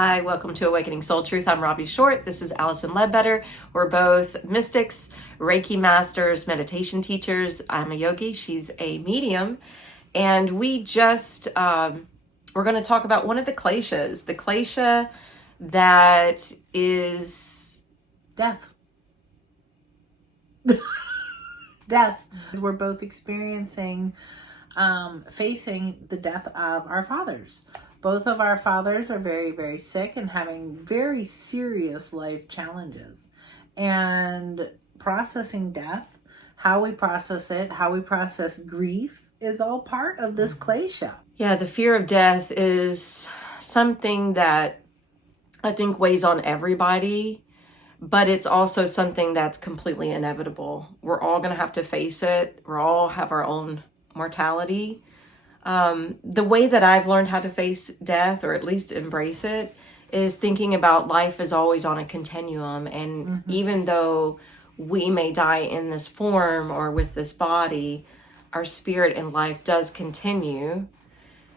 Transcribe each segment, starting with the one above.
Hi, welcome to Awakening Soul Truth. I'm Robbie Short. This is Allison Ledbetter. We're both mystics, Reiki masters, meditation teachers. I'm a yogi. She's a medium. And we just, we're going to talk about one of the kleshas. The klesha that is... Death. Death. We're both experiencing, facing the death of our fathers. Both of our fathers are very, very sick and having very serious life challenges. And processing death, how we process it, how we process grief is all part of this klesha. Yeah, the fear of death is something that I think weighs on everybody, but it's also something that's completely inevitable. We're all going to have to face it. We all have our own mortality. The way that I've learned how to face death, or at least embrace it, is thinking about life is always on a continuum. And even though we may die in this form or with this body, our spirit and life does continue.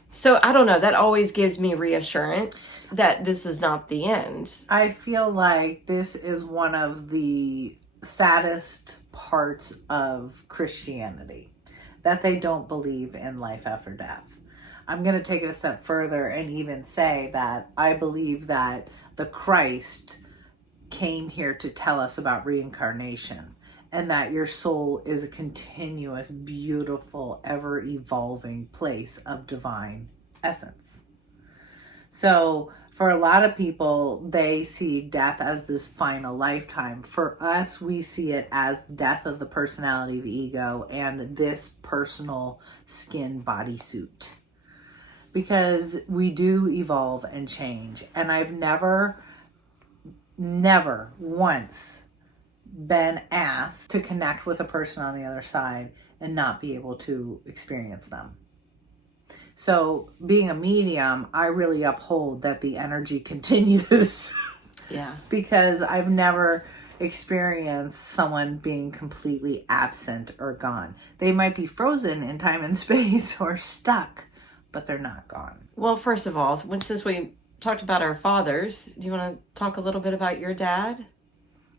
So I don't know, that always gives me reassurance that this is not the end. I feel like this is one of the saddest parts of Christianity, that they don't believe in life after death. I'm going to take it a step further and even say that I believe that the Christ came here to tell us about reincarnation, and that your soul is a continuous, beautiful, ever-evolving place of divine essence. So for a lot of people, they see death as this final lifetime. For us, we see it as death of the personality, the ego, and this personal skin bodysuit. Because we do evolve and change. And I've never once been asked to connect with a person on the other side and not be able to experience them. So being a medium, I really uphold that the energy continues. Yeah. Because I've never experienced someone being completely absent or gone. They might be frozen in time and space or stuck, but they're not gone. Well, first of all, since we talked about our fathers, do you want to talk a little bit about your dad?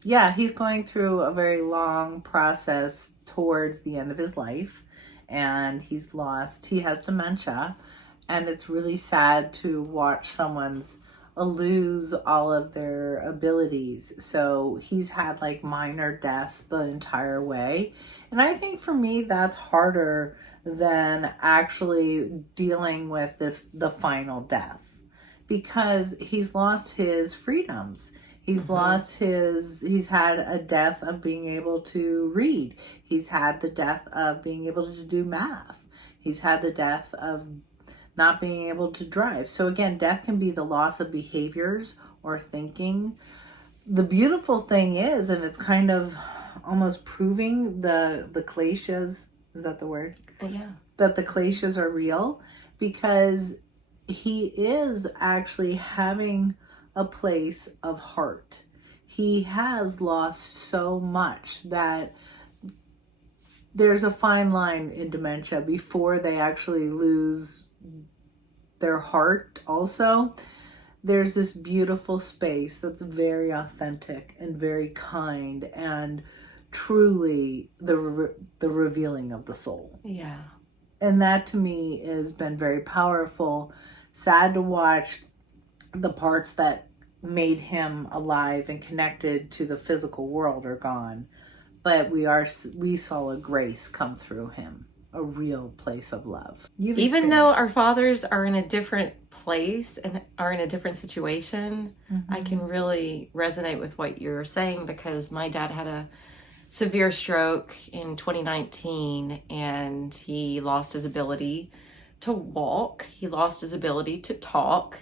Yeah, he's going through a very long process towards the end of his life. And he has dementia, and it's really sad to watch someone's lose all of their abilities. So he's had like minor deaths the entire way. And I think for me, that's harder than actually dealing with the final death, because he's lost his freedoms. He's he's had a death of being able to read. He's had the death of being able to do math. He's had the death of not being able to drive. So again, death can be the loss of behaviors or thinking. The beautiful thing is, and it's kind of almost proving the kleshas, is that the word? Yeah. That the kleshas are real, because he is actually having a place of heart. He has lost so much that there's a fine line in dementia before they actually lose their heart. Also, there's this beautiful space that's very authentic and very kind and truly the revealing of the soul. Yeah. And that to me has been very powerful. Sad to watch the parts that made him alive and connected to the physical world are gone. But we saw a grace come through him, a real place of love. Even though our fathers are in a different place and are in a different situation, I can really resonate with what you're saying, because my dad had a severe stroke in 2019, and he lost his ability to walk. He lost his ability to talk.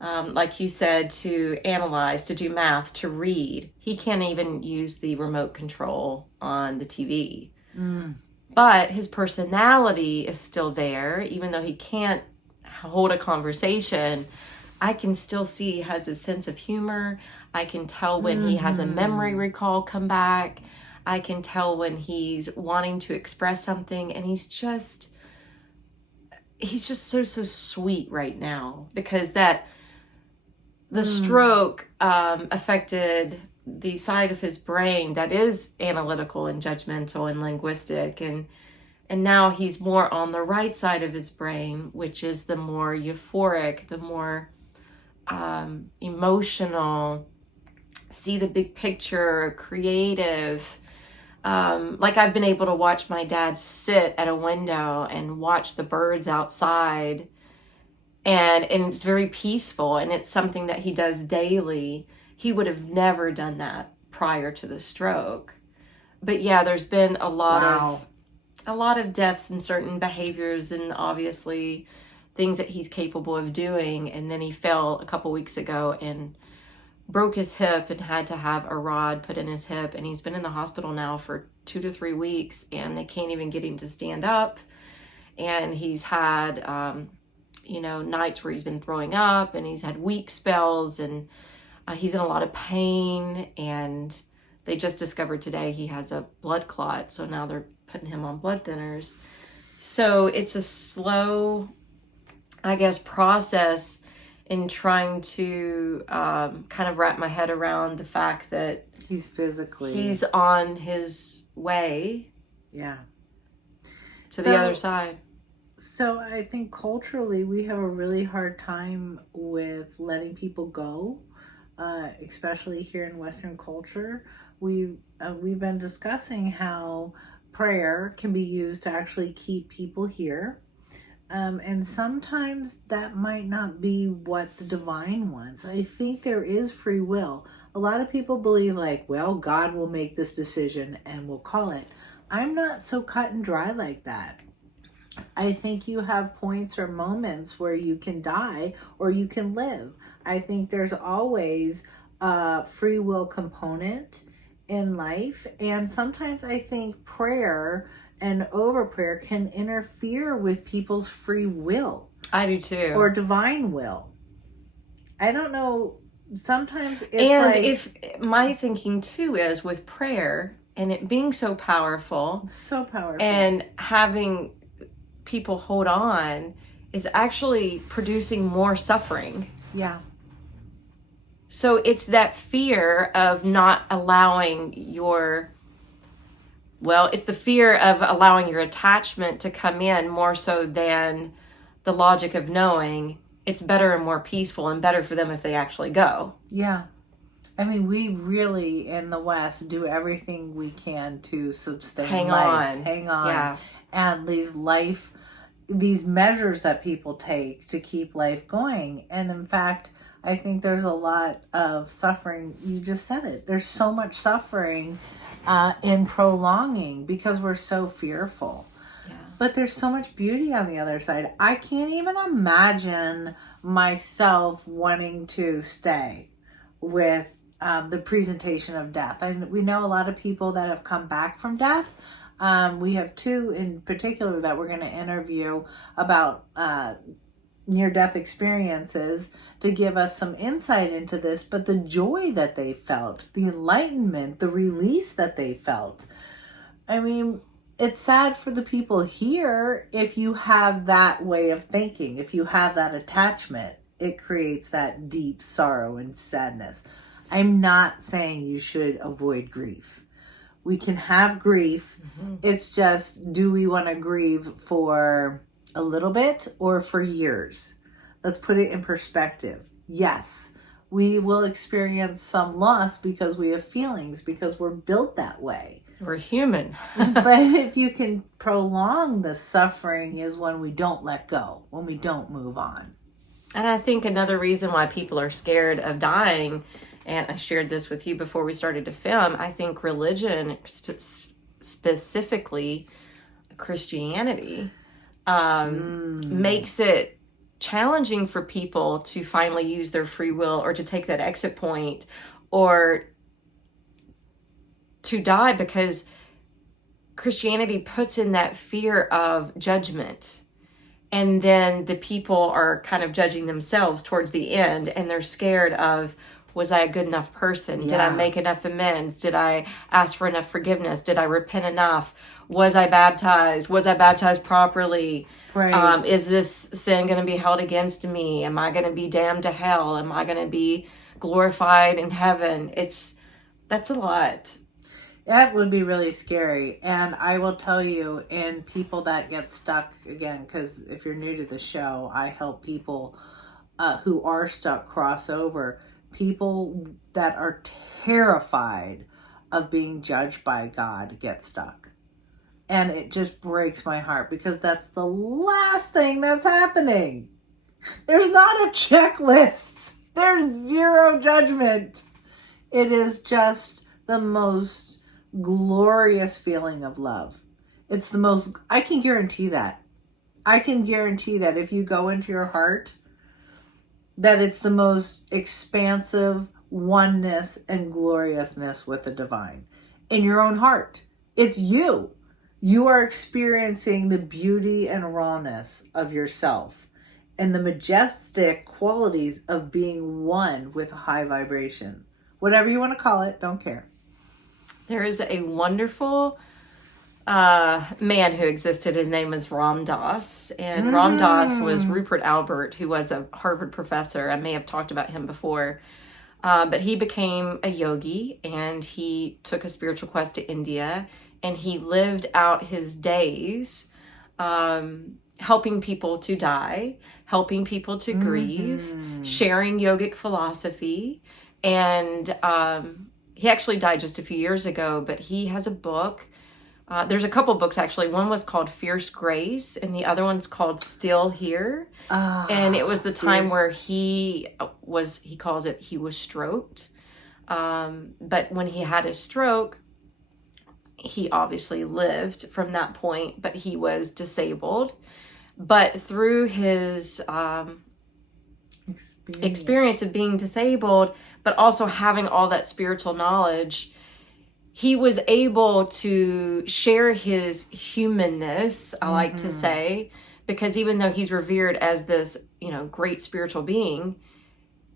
Like you said, to analyze, to do math, to read. He can't even use the remote control on the TV. But his personality is still there. Even though he can't hold a conversation, I can still see he has a sense of humor. I can tell when he has a memory recall come back. I can tell when he's wanting to express something. And he's just so sweet right now, because that the stroke affected the side of his brain that is analytical and judgmental and linguistic, and now he's more on the right side of his brain, which is the more euphoric, the more emotional, see the big picture, creative. Like I've been able to watch my dad sit at a window and watch the birds outside, and it's very peaceful, and it's something that he does daily. He would have never done that prior to the stroke. But yeah, there's been a lot of deaths in certain behaviors, and obviously things that he's capable of doing. And then he fell a couple weeks ago and broke his hip and had to have a rod put in his hip, and he's been in the hospital now for 2 to 3 weeks, and they can't even get him to stand up. And he's had nights where he's been throwing up, and he's had weak spells, and he's in a lot of pain. And they just discovered today he has a blood clot, so now they're putting him on blood thinners. So it's a slow, I guess, process in trying to kind of wrap my head around the fact that he's on his way to the other side. So I think culturally we have a really hard time with letting people go, especially here in Western culture. We've been discussing how prayer can be used to actually keep people here. And sometimes that might not be what the divine wants. I think there is free will. A lot of people believe God will make this decision and we'll call it. I'm not so cut and dry like that. I think you have points or moments where you can die or you can live. I think there's always a free will component in life. And sometimes I think prayer and over prayer can interfere with people's free will. I do too. Or divine will. I don't know. Sometimes it's if my thinking too is with prayer and it being so powerful, and having people hold on is actually producing more suffering. Yeah. So it's that fear of not allowing it's the fear of allowing your attachment to come in more so than the logic of knowing it's better and more peaceful and better for them if they actually go. Yeah. I mean, we really, in the West, do everything we can to sustain Hang on. Yeah. And these measures that people take to keep life going. And in fact, I think there's a lot of suffering. You just said it. There's so much suffering in prolonging because we're so fearful. Yeah. But there's so much beauty on the other side. I can't even imagine myself wanting to stay with the presentation of death. And we know a lot of people that have come back from death. We have 2 in particular that we're going to interview about near-death experiences to give us some insight into this, but the joy that they felt, the enlightenment, the release that they felt. I mean, it's sad for the people here if you have that way of thinking, if you have that attachment, it creates that deep sorrow and sadness. I'm not saying you should avoid grief. We can have grief. Mm-hmm. It's just, do we want to grieve for a little bit or for years? Let's put it in perspective. Yes, we will experience some loss because we have feelings, because we're built that way. We're human. But if you can prolong the suffering is when we don't let go, when we don't move on. And I think another reason why people are scared of dying, and I shared this with you before we started to film, I think religion, specifically Christianity, makes it challenging for people to finally use their free will or to take that exit point or to die, because Christianity puts in that fear of judgment. And then the people are kind of judging themselves towards the end, and they're scared of Was I a good enough person? Did I make enough amends? Did I ask for enough forgiveness? Did I repent enough? Was I baptized? Was I baptized properly? Right. Is this sin going to be held against me? Am I going to be damned to hell? Am I going to be glorified in heaven? That's a lot. That would be really scary. And I will tell you, in people that get stuck, again, because if you're new to the show, I help people who are stuck cross over. People that are terrified of being judged by God get stuck. And it just breaks my heart because that's the last thing that's happening. There's not a checklist. There's zero judgment. It is just the most glorious feeling of love. It's the most, I can guarantee that. I can guarantee that if you go into your heart, that it's the most expansive oneness and gloriousness with the divine. In your own heart. It's you. You are experiencing the beauty and rawness of yourself and the majestic qualities of being one with a high vibration. Whatever you want to call it, don't care. There is a wonderful man who existed. His name was Ram Dass. And Ram Dass was Rupert Albert, who was a Harvard professor. I may have talked about him before. But he became a yogi, and he took a spiritual quest to India. And he lived out his days helping people to die, helping people to grieve, sharing yogic philosophy. And he actually died just a few years ago, but he has a book. There's a couple books, actually. One was called Fierce Grace, and the other one's called Still Here. And it was the time where he calls it, he was stroked. But when he had his stroke, he obviously lived from that point, but he was disabled. But through his experience of being disabled, but also having all that spiritual knowledge, he was able to share his humanness, I like to say, because even though he's revered as this, great spiritual being,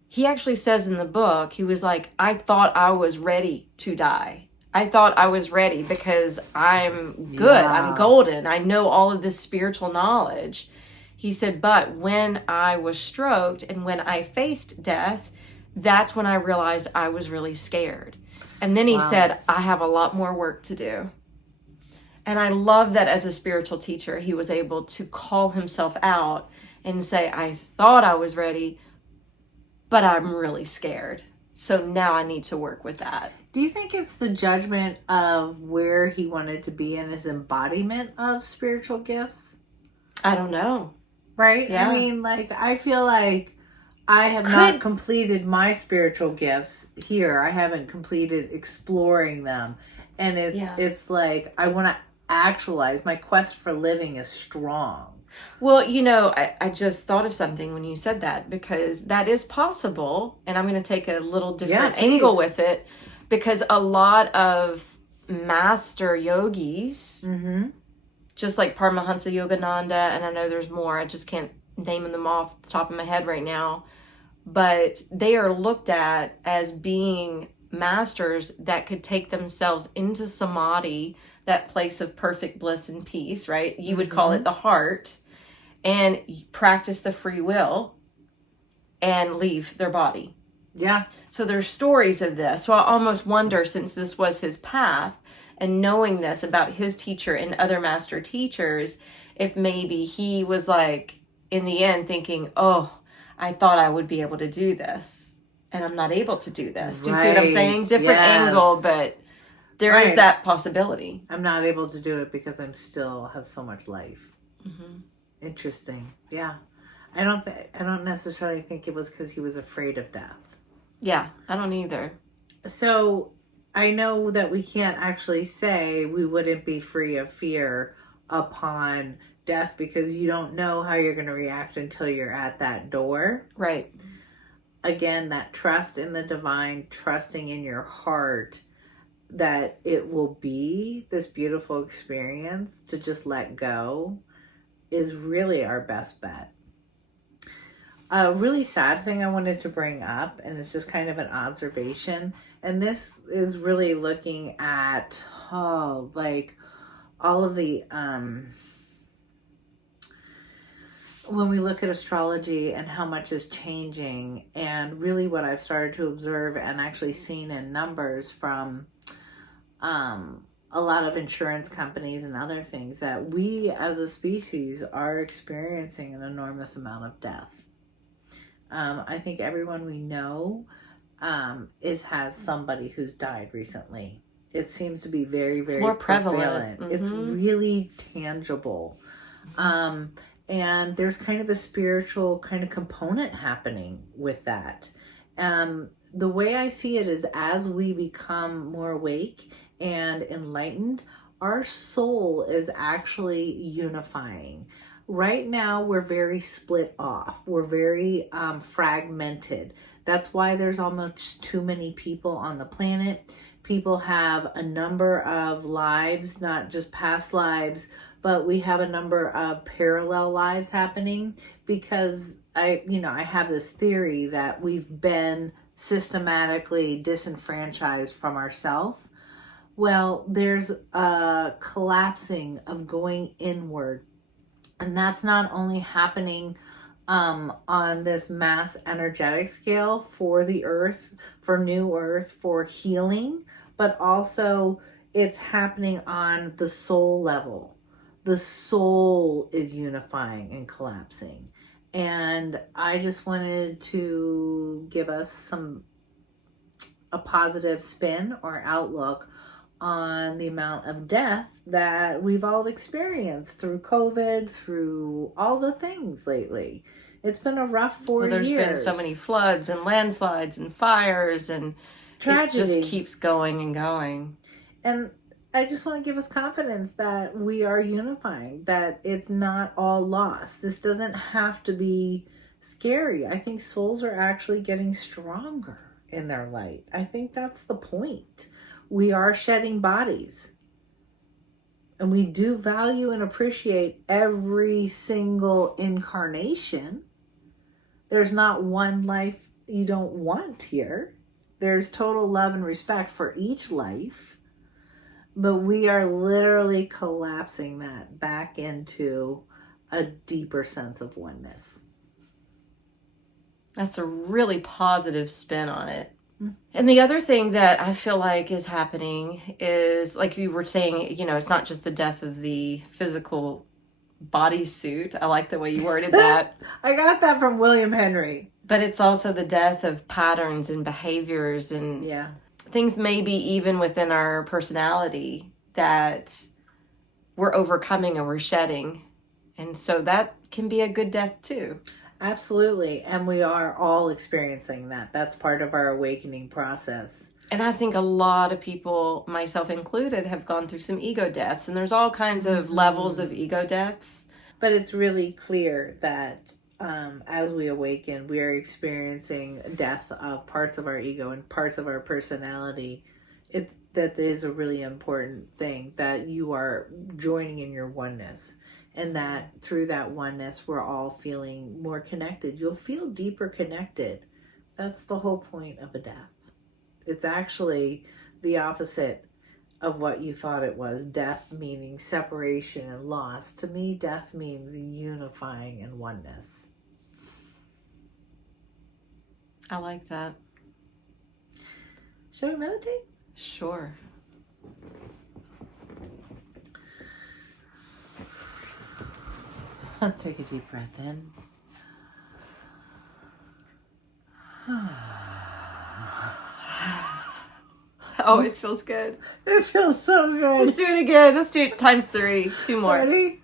he actually says in the book, he was like, I thought I was ready to die. I thought I was ready because I'm good. I'm golden. I know all of this spiritual knowledge. He said, but when I was stroked and when I faced death, that's when I realized I was really scared. And then he said, I have a lot more work to do. And I love that as a spiritual teacher, he was able to call himself out and say, I thought I was ready, but I'm really scared. So now I need to work with that. Do you think it's the judgment of where he wanted to be in his embodiment of spiritual gifts? I don't know. Right? Yeah. I mean, I feel like I have not completed my spiritual gifts here. I haven't completed exploring them. And it's like, I want to actualize. My quest for living is strong. Well, I just thought of something when you said that, because that is possible. And I'm going to take a little different angle with it, because a lot of master yogis, just like Paramahansa Yogananda, and I know there's more, I just can't name them off the top of my head right now, but they are looked at as being masters that could take themselves into samadhi, that place of perfect bliss and peace, right? You would call it the heart, and practice the free will and leave their body. Yeah. So there's stories of this. So I almost wonder, since this was his path, and knowing this about his teacher and other master teachers, if maybe he was like, in the end, thinking, oh, I thought I would be able to do this, and I'm not able to do this. Do you see what I'm saying? Different angle, but there is that possibility. I'm not able to do it because I'm still have so much life. Interesting. Yeah. I don't necessarily think it was because he was afraid of death. Yeah, I don't either. So I know that we can't actually say we wouldn't be free of fear upon death, because you don't know how you're going to react until you're at that door. Right. Again, that trust in the divine, trusting in your heart that it will be this beautiful experience, to just let go, is really our best bet. A really sad thing I wanted to bring up, and it's just kind of an observation, and this is really looking at, like all of the, when we look at astrology and how much is changing, and really what I've started to observe and actually seen in numbers from a lot of insurance companies and other things, that we as a species are experiencing an enormous amount of death. I think everyone we know has somebody who's died recently. It seems to be very, very more prevalent. It's really tangible. And there's kind of a spiritual kind of component happening with that. The way I see it is, as we become more awake and enlightened, our soul is actually unifying. Right now, we're very split off. We're very fragmented. That's why there's almost too many people on the planet. People have a number of lives, not just past lives, but we have a number of parallel lives happening, because I have this theory that we've been systematically disenfranchised from ourselves. Well, there's a collapsing of going inward. And that's not only happening on this mass energetic scale for the earth, for new earth, for healing, but also it's happening on the soul level. The soul is unifying and collapsing. And I just wanted to give us a positive spin or outlook on the amount of death that we've all experienced through COVID, through all the things lately. It's been a rough 4 years. There's been so many floods and landslides and fires, and tragedy. It just keeps going and going. And I just want to give us confidence that we are unifying, that it's not all lost. This doesn't have to be scary. I think souls are actually getting stronger in their light. I think that's the point. We are shedding bodies. And we do value and appreciate every single incarnation. There's not one life you don't want here. There's total love and respect for each life. But we are literally collapsing that back into a deeper sense of oneness. That's a really positive spin on it. And the other thing that I feel like is happening is, like you were saying, it's not just the death of the physical bodysuit. I like the way you worded that. I got that from William Henry. But it's also the death of patterns and behaviors and things maybe even within our personality that we're overcoming and we're shedding. And so that can be a good death too. Absolutely. And we are all experiencing that. That's part of our awakening process. And I think a lot of people, myself included, have gone through some ego deaths. And there's all kinds of levels of ego deaths. But it's really clear that as we awaken, we are experiencing death of parts of our ego and parts of our personality. That is a really important thing, that you are joining in your oneness. And that through that oneness, we're all feeling more connected. You'll feel deeper connected. That's the whole point of a death. It's actually the opposite of what you thought it was. Death meaning separation and loss. To me, death means unifying and oneness. I like that. Shall we meditate? Sure. Let's take a deep breath in. Always feels good. It feels so good. Let's do it again. Let's do it times 3. 2 more. Ready?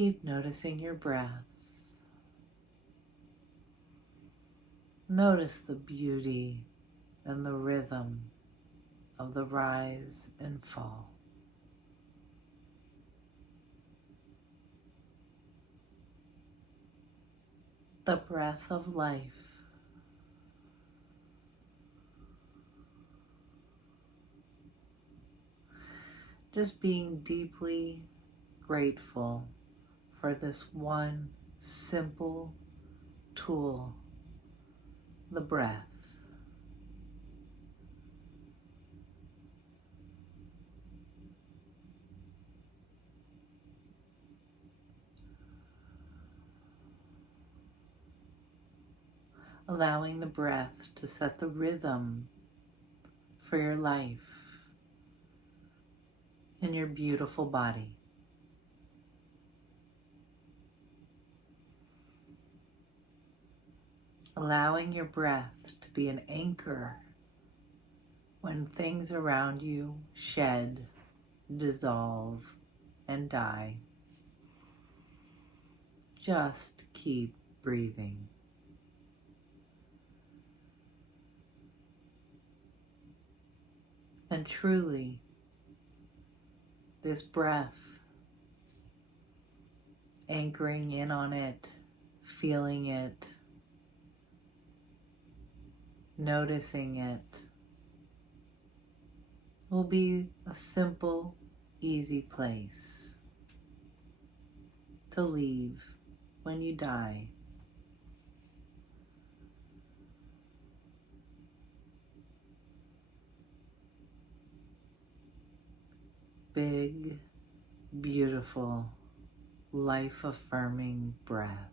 Keep noticing your breath. Notice the beauty and the rhythm of the rise and fall. The breath of life. Just being deeply grateful for this one simple tool, the breath. Allowing the breath to set the rhythm for your life and your beautiful body. Allowing your breath to be an anchor when things around you shed, dissolve, and die. Just keep breathing. And truly, this breath, anchoring in on it, feeling it, noticing it, will be a simple, easy place to leave when you die. Big, beautiful, life-affirming breath.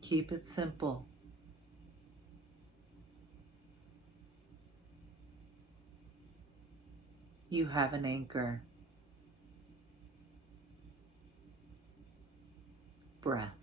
Keep it simple. You have an anchor. Breath.